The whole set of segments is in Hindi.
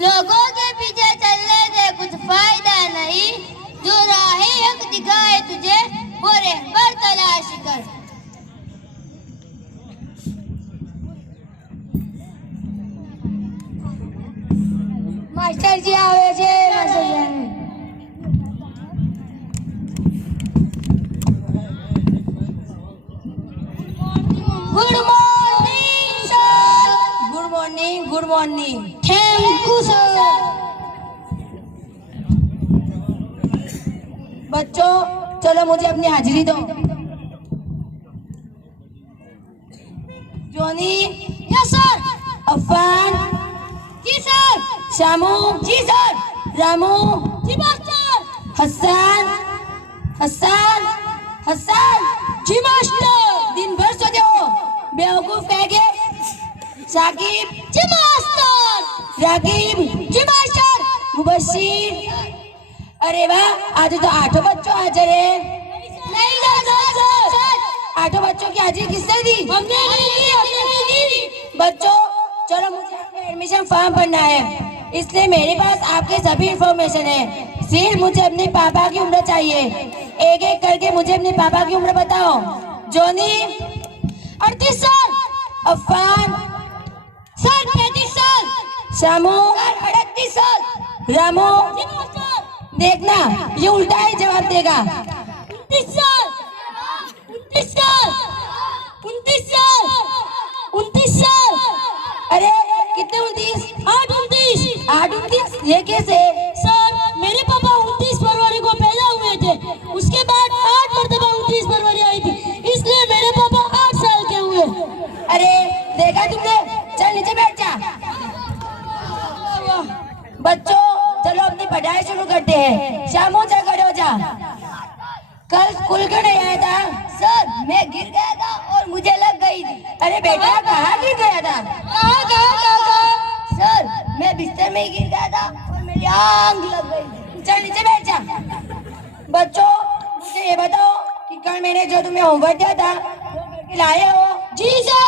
लोगों के पीछे चलने से कुछ फायदा नहीं, जो राह हक दिखाए तुझे वो रहबर तलाश कर। मास्टर जी आवे છે मास्टर जी આવે। Good morning sir. Good morning, good morning. Thank you sir. बच्चों चलो मुझे अपनी हाजिरी दो। जोनी। Yes sir. अफान। जी सर। शामू। जी सर। रामू। जी मास्टर। हसन। हसन। हसन। जी मास्टर। दिन भर सोते हो, बेवकूफ कह के। साकिब। जी मास्टर। राकीब। जी मास्टर। मुबशिर। अरे वाह, आज तो 8 बच्चों हाजिर है। नहीं सर। 8 बच्चों की हाजिरी किसने दी? हमने नहीं दी। बच्चों चलो मुझे अपने एडमिशन फॉर्म भरना है, इसलिए मेरे पास आपके सभी इंफॉर्मेशन है। सिर्फ मुझे अपने पापा की उम्र चाहिए। एक एक करके मुझे अपने पापा की उम्र बताओ। जोनी। 38 साल। अफान। सर 35 साल। शामू। 38 साल। रामू। जी मास्टर। देखना ये उल्टा ही जवाब देगा। 29 साल। 29 साल। 29 साल। 29 साल। अरे कितने 29? 8 29। 8 29? ये कैसे? सर मेरे पापा 29 फरवरी को पैदा हुए थे, उसके बाद 8 मरतबा 29 फरवरी आई थी, इसलिए मेरे पापा 8 साल के हुए। अरे देखा तुमने, चल नीचे बैठ जा। बच्चों चलो अपनी पढ़ाई शुरू करते हैं। शामू जा खड़े हो जा। कल स्कूल क्यों नहीं आया था? सर मैं गिर गया था और मुझे लग गई थी। अरे बेटा कहाँ गिर गया था? कहाँ? सर मैं बिस्तर में ही गिर गया था और मेरी आंख लग गई थी। चल नीचे बैठ जा। बच्चों मुझे ये बताओ कि कल मैंने जो तुम्हें होमवर्क दिया था वो करके लाए हो? जी सर।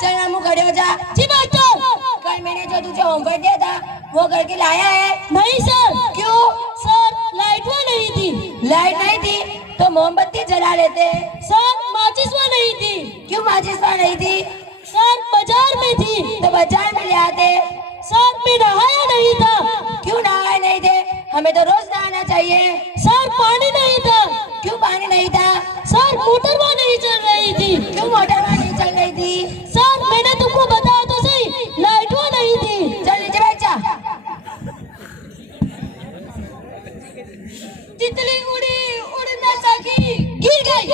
चल रामू खड़े हो जा। जी मास्टर। कल मैंने जो तुझे होमवर्क दिया था वो करके लाया है? नहीं सर। क्यों? सर लाइट वो नहीं थी। लाइट नहीं थी तो मोमबत्ती जला लेते। सर माचिस वो नहीं थी। क्यों माचिस वहाँ नहीं थी? सर बाजार में थी। तो बाजार में ले आते। सर मैं नहाया नहीं था। क्यों नहाए नहीं थे? हमें तो रोज नहाना चाहिए। सर पानी नहीं था। क्यों पानी नहीं था? सर मोटर वो नहीं चल रही थी। क्यों मोटर वहाँ नहीं चल रही थी? सर मैंने तुमको बताया तो सही, लाइट वो नहीं थी। चल नीचे बैठ जा। तितली उड़ी उड़ न सकी, गिर गई।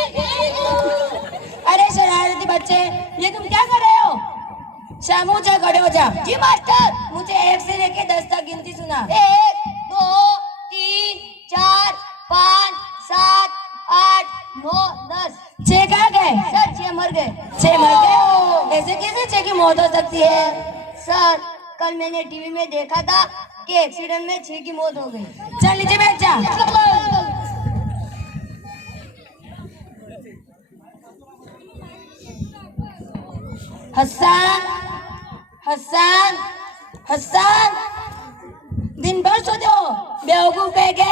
अरे शरारती बच्चे, ये तुम क्या कर रहे हो? शामू जा खड़े हो जा। जी मास्टर। मुझे 1 से लेके 10 तक गिनती सुना। 1 2 3 4 5 7 8 9 10। 6 कहाँ गए? सर 6 मर गए। 6 मर गए? ऐसे कैसे 6 की मौत हो सकती है? सर कल मैंने टीवी में देखा था कि एक्सीडेंट में 6 की मौत हो गई। चल नीचे बैठ जा। हसन। हसन। हसन। दिन भर सोते हो, बेवकूफ कह के।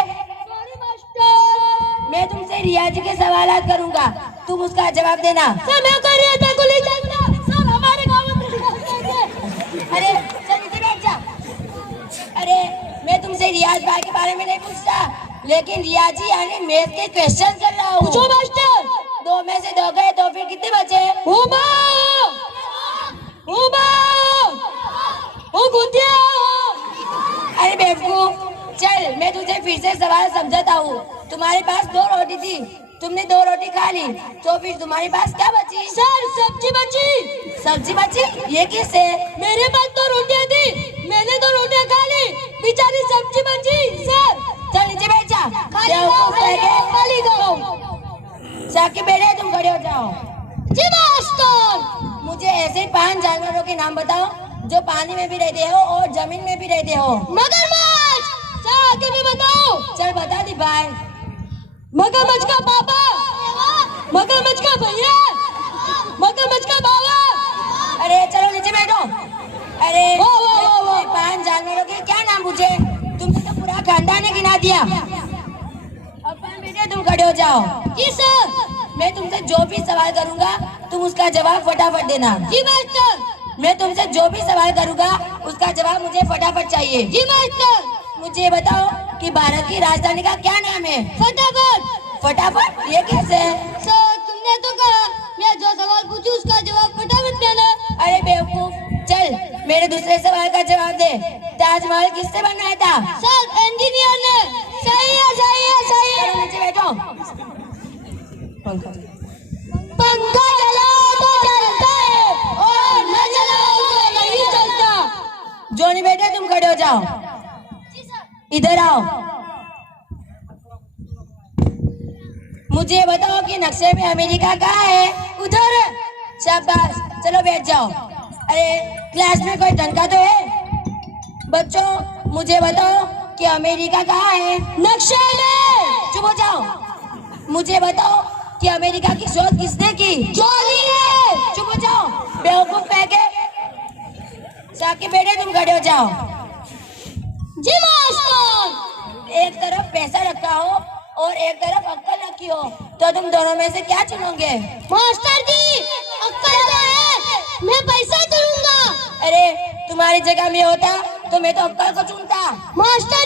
मैं तुमसे रियाजी के सवालात करूंगा, तुम उसका जवाब देना। सर मैं कर रहा था गोली चलना। सर हमारे गांव में। अरे चल नीचे बैठ जा। अरे मैं तुमसे रियाज भाई के बारे में नहीं पूछता, लेकिन रियाजी यानी मैथ के क्वेश्चन कर रहा हूँ। पूछो मास्टर। 2 में से 2 गए तो फिर कितने बचे? अरे बेवकूफ, चल मैं तुझे फिर से सवाल समझाता हूँ। तुम्हारे पास 2 रोटी थी, तुमने 2 रोटी खा ली, तो फिर तुम्हारे पास क्या बची? सर सब्जी बची। सब्जी बची? ये किससे? मेरे पास 2 रोटियां थी, मैंने 2 रोटियां खा ली, बेचारी सब्जी बची। सर चल नीचे बैठ जा। खाली गाँव। साकिब बेटे तुम खड़े हो जाओ। जी मास्टर। मुझे ऐसे 5 जानवरों के नाम बताओ जो पानी में भी रहते हो और जमीन में भी रहते हो। मगरमच्छ। सर आगे भी बताओ। चल बता दी भाई। मगरमच्छ का पापा, मगरमच्छ का भैया, मगरमच्छ का बाबा। अरे चलो नीचे बैठो। अरे गया। अब्बान बेटे तुम खड़े हो जाओ। जी सर। मैं तुमसे जो भी सवाल करूंगा तुम उसका जवाब फटाफट देना। जी मास्टर। मैं तुमसे जो भी सवाल करूंगा उसका जवाब मुझे फटाफट चाहिए। जी मास्टर। मुझे ये बताओ कि भारत की राजधानी का क्या नाम है? फटाफट। फटाफट ये कैसे है? सर तुमने तो कहा मैं जो सवाल पूछूं उसका जवाब फटाफट देना। अरे बेवकूफ, चल मेरे दूसरे सवाल का जवाब दे। ताजमहल किससे बनाया था? सर इंजीनियर ने। सही है सही है सही है। चलो नीचे बैठो। पंखा चलाओ तो चलता है और न चलाओ तो नहीं चलता। जोनी बेटे तुम खड़े हो जाओ। इधर आओ। मुझे बताओ कि नक्शे में अमेरिका कहाँ है? उधर है। शाबाश, चलो बैठ जाओ। अरे क्लास में कोई टंका तो है? बच्चों मुझे बताओ कि अमेरिका कहाँ है? नक्शे में। चुप हो जाओ। मुझे बताओ कि अमेरिका की शोध किसने की? जोली ने। चुप हो जाओ बेवकूफ पैके। साकिब बेटे तुम खड़े हो जाओ। जी मास्टर। एक तरफ पैसा रखा हो और एक तरफ अक्कल रखी हो तो तुम दोनों में से क्या चुनोगे? मास्टर जी अक्कल तो है, मैं पैसा चुनूंगा। अरे तुम्हारी जगह में होता तो मैं तो अक्कल को चुनता। मास्टर